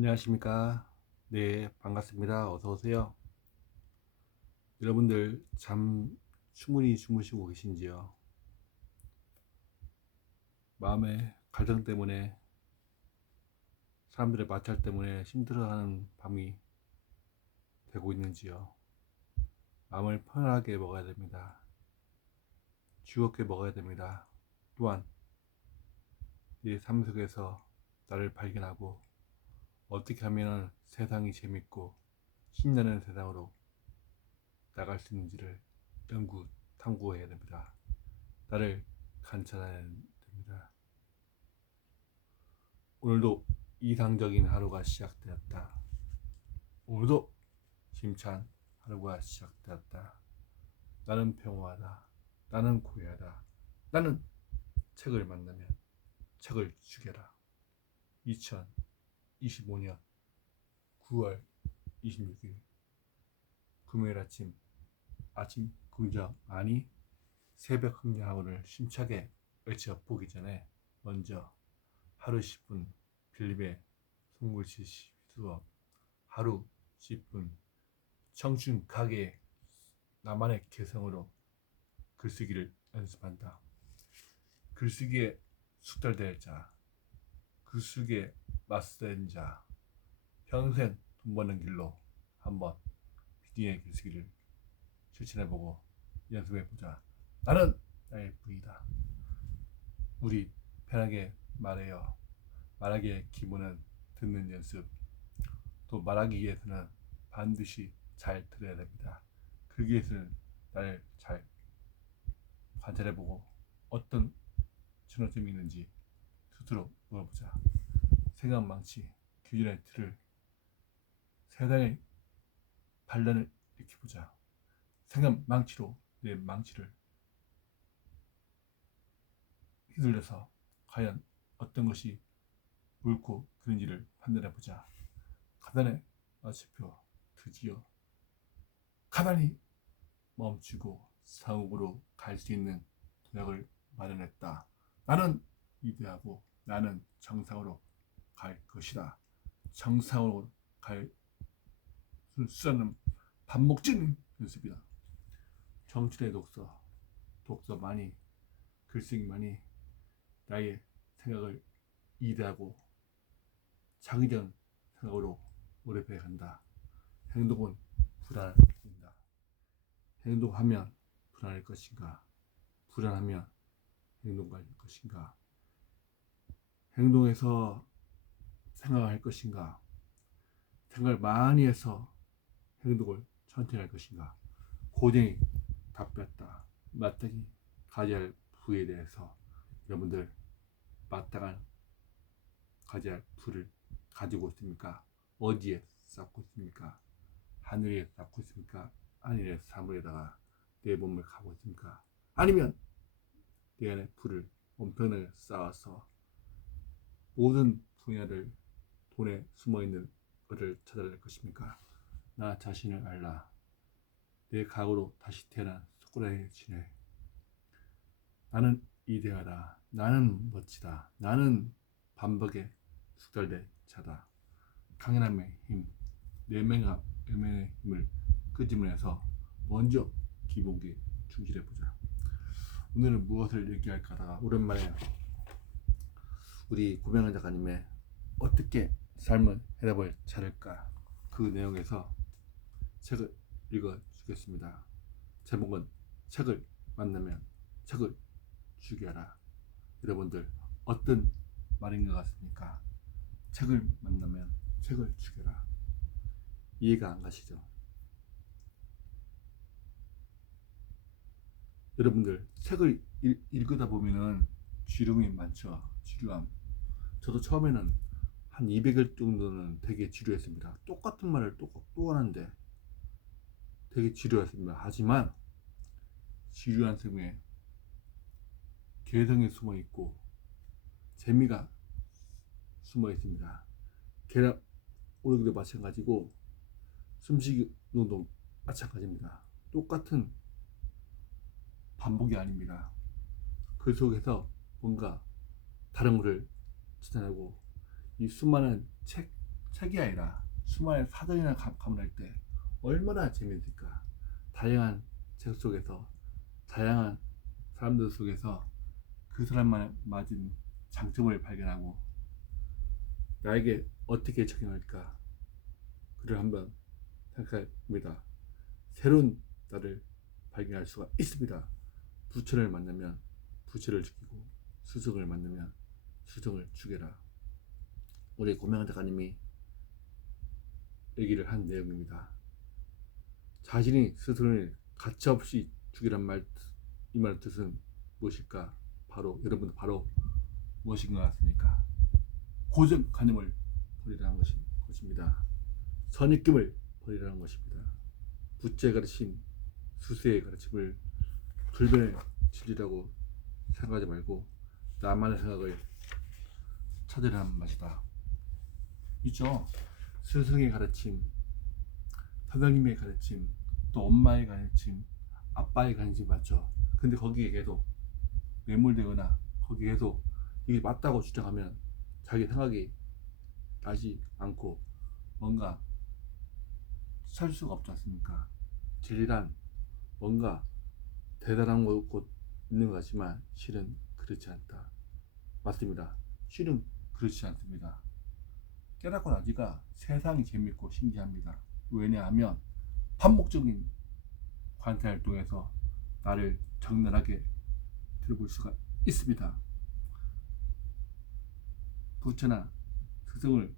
안녕하십니까. 네, 반갑습니다. 어서 오세요. 여러분들 잠 충분히 주무시고 계신지요? 마음의 갈등 때문에, 사람들의 마찰 때문에 힘들어하는 밤이 되고 있는지요? 마음을 편하게 먹어야 됩니다. 즐겁게 먹어야 됩니다. 또한 내 삶 속에서 나를 발견하고 어떻게 하면 세상이 재밌고 신나는 세상으로 나갈 수 있는지를 탐구해야 됩니다. 나를 관찰해야 됩니다. 오늘도 이상적인 하루가 시작되었다. 오늘도 힘찬 하루가 시작되었다. 나는 평화하다. 나는 고요하다. 나는 책을 만나면 책을 죽여라. 2025년 9월 26일 금요일 아침 긍정 아니 새벽 흥정하고를 심차게 외쳐보기 전에 먼저 하루 10분 빌립의 손글씨 수업, 하루 10분 청춘 가게 나만의 개성으로 글쓰기를 연습한다. 글쓰기에 숙달될 자, 글쓰기에 맞서는 자, 평생 돈 버는 길로 한번 비디의 글쓰기를 실천해보고 연습해보자. 나는 나의 뿐이다. 우리 편하게 말해요. 말하기의 기본은 듣는 연습. 또 말하기 위해서는 반드시 잘 들어야 됩니다. 그러기 위해서는 나를 잘 관찰해보고 어떤 신호점이 있는지 스스로 물어보자. 생각 망치, 규준의 틀을, 세상의 반란을 일으켜보자. 생각 망치로 내 망치를 휘둘러서 과연 어떤 것이 옳고 그른지를 판단해보자. 가단의 마침표 드디어 가만히 멈추고 상업으로 갈 수 있는 도약을 마련했다. 나는 위대하고 나는 정상으로 갈 것이다. 정상으로 갈 수는 반복적인 연습이다. 청춘의 독서 많이, 글쓰기 많이 나의 생각을 이대하고 창의적 생각으로 몰입해 간다. 행동은 불안합니다. 행동하면 불안할 것인가? 불안하면 행동할 것인가? 행동해서 생각할 것인가? 생각을 많이 해서 행동을 천천히 할 것인가? 고den이 답변했다. 마땅히 가져야 할 부에 대해서 여러분들 마땅한 가져야 할 부를 가지고 있습니까? 어디에 쌓고 있습니까? 하늘에 쌓고 있습니까? 하늘의 사물에다가 내 몸을 가고 있습니까? 아니면 내 안에 불을 온편을 쌓아서 모든 분야를 돈에 숨어있는 것을 찾아낼 것입니까? 나 자신을 알라. 내 각오로 다시 태어난 소크라의 지네. 나는 이대하다. 나는 멋지다. 나는 반박에 숙달된 자다. 강인함의 힘, 내면의 힘을 끄집어내서 먼저 기본기에 충실해보자. 오늘은 무엇을 얘기할까 하다가 오랜만에 우리 고명환 작가님의 어떻게 삶을 해답을 찾을까 그 내용에서 책을 읽어주겠습니다. 제목은 책을 만나면 책을 죽여라. 여러분들 어떤 말인 것 같습니까? 책을 만나면 책을 죽여라. 이해가 안 가시죠? 여러분들 책을 읽다 보면은 지루함이 많죠. 지루함. 저도 처음에는 한 200일 정도는 되게 지루했습니다. 똑같은 말을 또 하는데 되게 지루했습니다. 하지만 지루한 속에 개성이 숨어 있고 재미가 숨어 있습니다. 계란 오르기도 마찬가지고 숨쉬기 운동도 마찬가지입니다. 똑같은 반복이 아닙니다. 그 속에서 뭔가 다른 것을 찾아내고 이 수많은 책이 아니라 수많은 사전이나 가문할 때 얼마나 재미있을까. 다양한 책 속에서 다양한 사람들 속에서 그 사람만 맞은 장점을 발견하고 나에게 어떻게 적용할까 그를 한번 생각해봅니다. 새로운 나를 발견할 수가 있습니다. 부처를 만나면 부처를 죽이고 스승을 만나면 스승을 죽여라. 우리 고명한 작가님이 얘기를 한 내용입니다. 자신이 스승을 가차없이 죽이란 말, 이 말 뜻은 무엇일까? 바로 여러분 바로 무엇인 것 같습니까? 고정관념을 버리라는 것입니다. 선입견을 버리라는 것입니다. 부처의 가르침, 수세의 가르침을 불변의 진리라고 생각하지 말고 나만의 생각을 찾으라는 맛이다. 있죠. 스승의 가르침, 선생님의 가르침, 또 엄마의 가르침, 아빠의 가르침 맞죠. 근데 거기에 계속 매몰되거나 거기에 계속 이게 맞다고 주장하면 자기 생각이 나지 않고 뭔가 살 수가 없지 않습니까? 진리란 뭔가 대단한 곳 있는 것 같지만 실은 그렇지 않다. 맞습니다. 실은 그렇지 않습니다. 깨닫고 나니까 세상이 재밌고 신기합니다. 왜냐하면 반복적인 관찰 활동에서 나를 적나라하게 들어볼 수가 있습니다. 부처나 스승을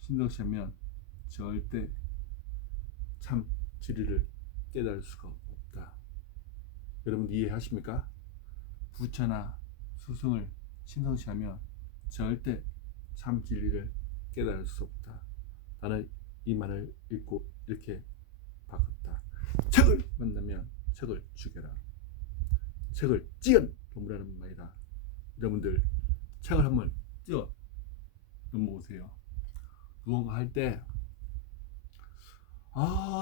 신성시하면 절대 참 진리를 깨달을 수가 없다. 여러분 이해하십니까? 부처나 스승을 신성시하면 절대 참 진리를 깨달을 수 없다. 나는 이 말을 읽고 이렇게 바꿨다. 책을 만나면 책을 죽여라. 책을 찌연 넘으라는 말이다. 여러분들 책을 한번 찌어 넘어보세요. 무언가 할 때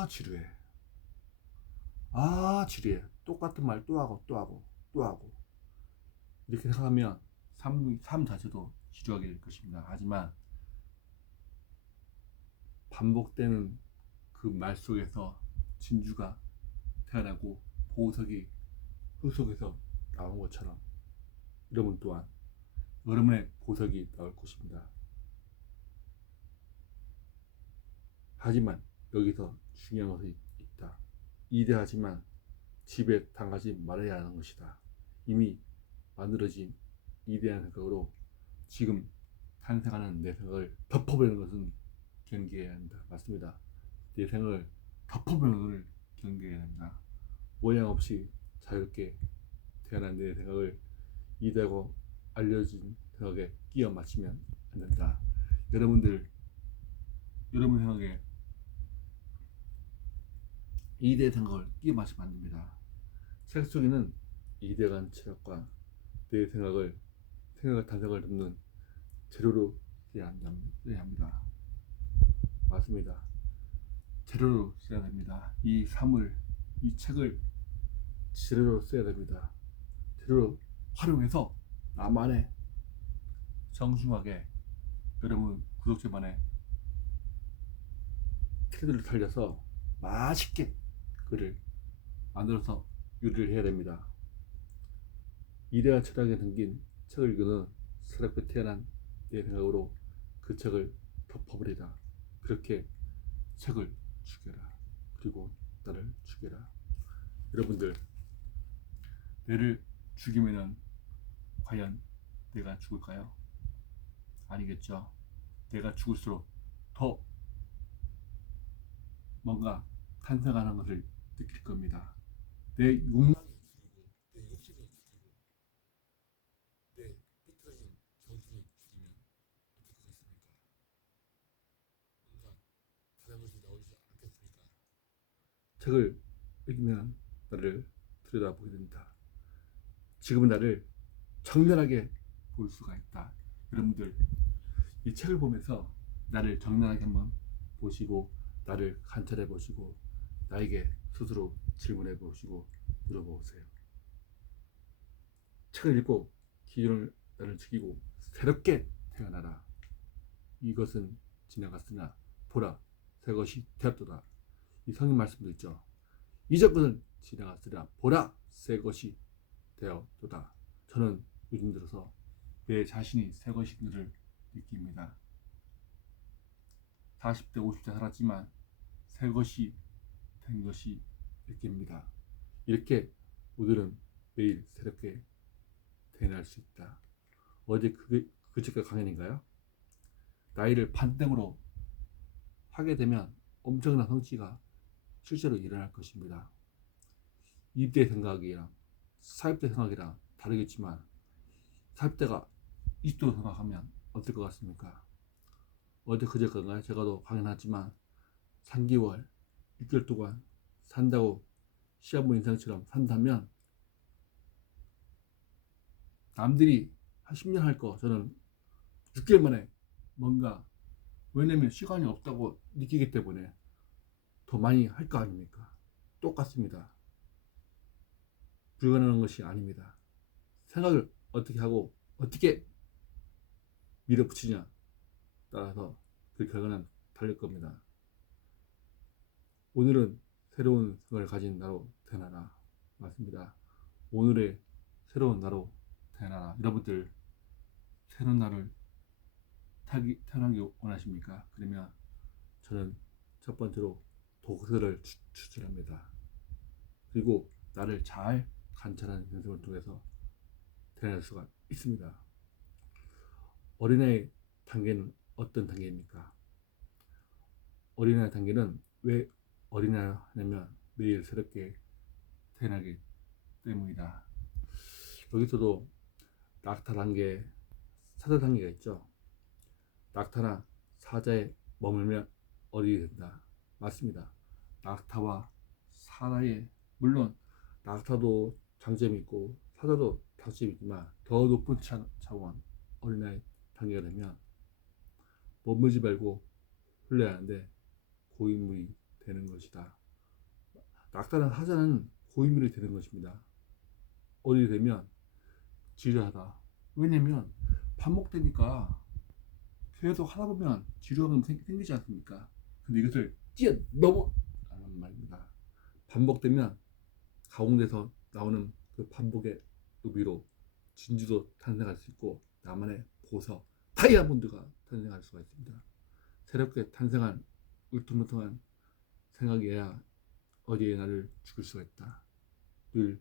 지루해. 지루해. 똑같은 말 또 하고 또 하고 또 하고 이렇게 생각하면 삶 자체도 지루하게 될 것입니다. 하지만 반복되는 그 말 속에서 진주가 태어나고 보석이 흙속에서 나온 것처럼 여러분 또한 여러분의 보석이 나올 것입니다. 하지만 여기서 중요한 것이 있다. 이대하지만 집에 당하지 말아야 하는 것이다. 이미 만들어진 이대한 생각으로 지금 탄생하는 내 생각을 덮어버리는 것은 경계해야 한다. 맞습니다. 내 생각을 덮어버리는 것을 경계해야 한다. 모양 없이 자유롭게 태어난 내 생각을 이대하고 알려진 생각에 끼워 맞추면 안 된다. 여러분 생각에 이대의 생각을 끼워 맞추면 안 됩니다. 책 속에는 이대간 철학과 내 생각을 탄생을 돕는 재료로 써야 합니다. 맞습니다. 재료로 써야 됩니다. 이 책을 재료로 써야 됩니다. 재료로 활용해서 나만의 정중하게 여러분 구독자만의 테두리를 살려서 맛있게 글을 만들어서 요리를 해야 됩니다. 이대한 철학에 담긴 책을 읽는 새롭게 태어난 내 생각으로 그 책을 덮어버리라. 그렇게 책을 죽여라. 그리고 나를 죽여라. 여러분들 내를 죽이면은 과연 내가 죽을까요? 아니겠죠. 내가 죽을수록 더 뭔가 탄생하는 것을 느낄 겁니다. 내 욕망이 죽이고 내 욕심이 죽이고 내 삐뚤어진 정신이 죽이면 어떡하겠습니까? 뭔가 다른 것이 나오지 않겠습니까? 책을 읽으면 나를 들여다보게 된다. 지금은 나를 적나라하게 볼 수가 있다. 여러분들 이 책을 보면서 나를 적나라하게 한번 보시고 나를 관찰해 보시고 나에게 스스로 질문해 보시고 물어보세요. 책을 읽고 기존의 나를 죽이고 새롭게 태어나라. 이것은 지나갔으나 보라 새 것이 되었도다. 이 성경 말씀도 있죠. 이전 것은 지나갔으나 보라 새 것이 되었도다. 저는 요즘 들어서 내 자신이 새 것인 것을 느낍니다. 40대 50대 살았지만 새 것이 된 것이 느낍니다. 이렇게 오늘은 매일 새롭게 태어날 수 있다. 어제 그저께 강연인가요? 나이를 반등으로 하게 되면 엄청난 성취가 실제로 일어날 것입니다. 20대 생각이랑 40대 생각이랑 다르겠지만 40대가 20대로 생각하면 어떨 것 같습니까? 어제 그저께인가요? 제가 또 강연하지만 3개월, 6개월 동안 산다고 시한부 인상처럼 산다면 남들이 한 10년 할 거 저는 6개월 만에 뭔가, 왜냐면 시간이 없다고 느끼기 때문에 더 많이 할 거 아닙니까? 똑같습니다. 불가능한 것이 아닙니다. 생각을 어떻게 하고 어떻게 밀어붙이냐 따라서 그 결과는 달릴 겁니다. 오늘은 새로운 생각을 가진 나로 태어나라. 맞습니다. 오늘의 새로운 나로 태어나라. 여러분들 새로운 나를 태어나기 원하십니까? 그러면 저는 첫 번째로 독서를 추천합니다. 그리고 나를 잘 관찰하는 연습을 통해서 태어날 수가 있습니다. 어린아이 단계는 어떤 단계입니까? 어린아이 단계는 왜 어린아이냐면 매일 새롭게 태어나기 때문이다. 여기서도 낙타 단계, 사자 단계가 있죠. 낙타나 사자에 머물면 어린이 된다. 맞습니다. 낙타와 사자의, 물론 낙타도 장점이 있고 사자도 장점이 있지만 더 높은 차원 어린아이 단계가 되면 머물지 말고 흘러야 하는데 고인물이 되는 것이다. 낙타나 사자는 고인물이 되는 것입니다. 어린이 되면 지루하다. 왜냐면 반복되니까 계속 하다 보면 지루함은 생기지 않습니까? 근데 이것을 뛰어넘어 라는 말입니다. 반복되면 가운데서 나오는 그 반복의 의미로 진주도 탄생할 수 있고 나만의 보석, 다이아몬드가 탄생할 수가 있습니다. 새롭게 탄생한 울퉁불퉁한 생각이어야 어디에 나를 죽일 수가 있다. 늘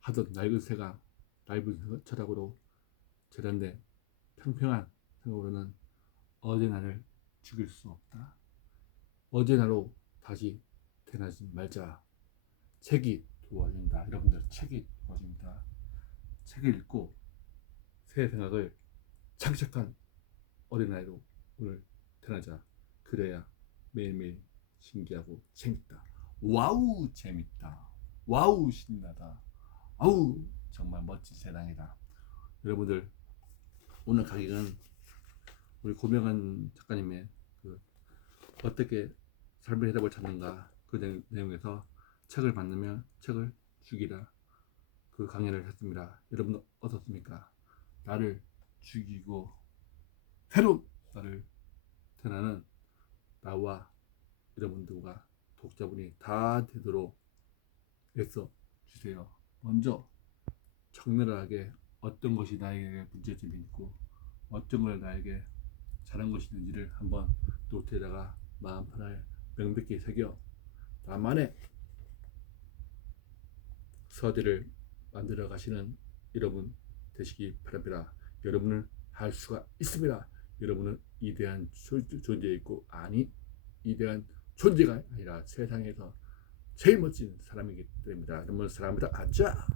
하던 낡은 새가 넓은 철학으로 재련된 평평한 생각으로는 어제 나를 죽일 수 없다. 어제 나로 다시 태어나지 말자. 책이 도와준다. 여러분들 책이 도와줍니다. 책을 읽고 새 생각을 창작한 어린아이로 오늘 태어나자. 그래야 매일매일 신기하고 재밌다. 와우 재밌다. 와우 신나다. 아우 정말 멋진 세상이다. 여러분들 오늘 강의는 우리 고명한 작가님의 어떻게 삶의 해답을 찾는가 그 내용에서 책을 만나면 책을 죽이라 그 강의를 했습니다. 여러분 어떻습니까? 나를 죽이고 새로운 나를 태어나는 나와 여러분들과 독자분이 다 되도록 애써 주세요. 먼저 적나라하게 어떤 것이 나에게 문제점이 있고 어떤 걸 나에게 잘한 것이 있는지를 한번 노트에다가 마음 편하게 명백히 새겨 나만의 서재를 만들어 가시는 여러분 되시기 바랍니다. 여러분은 할 수가 있습니다. 여러분은 위대한 존재이고 아니 위대한 존재가 아니라 세상에서 제일 멋진 사람이기 때문입니다. 여러분 사랑합니다. 아자.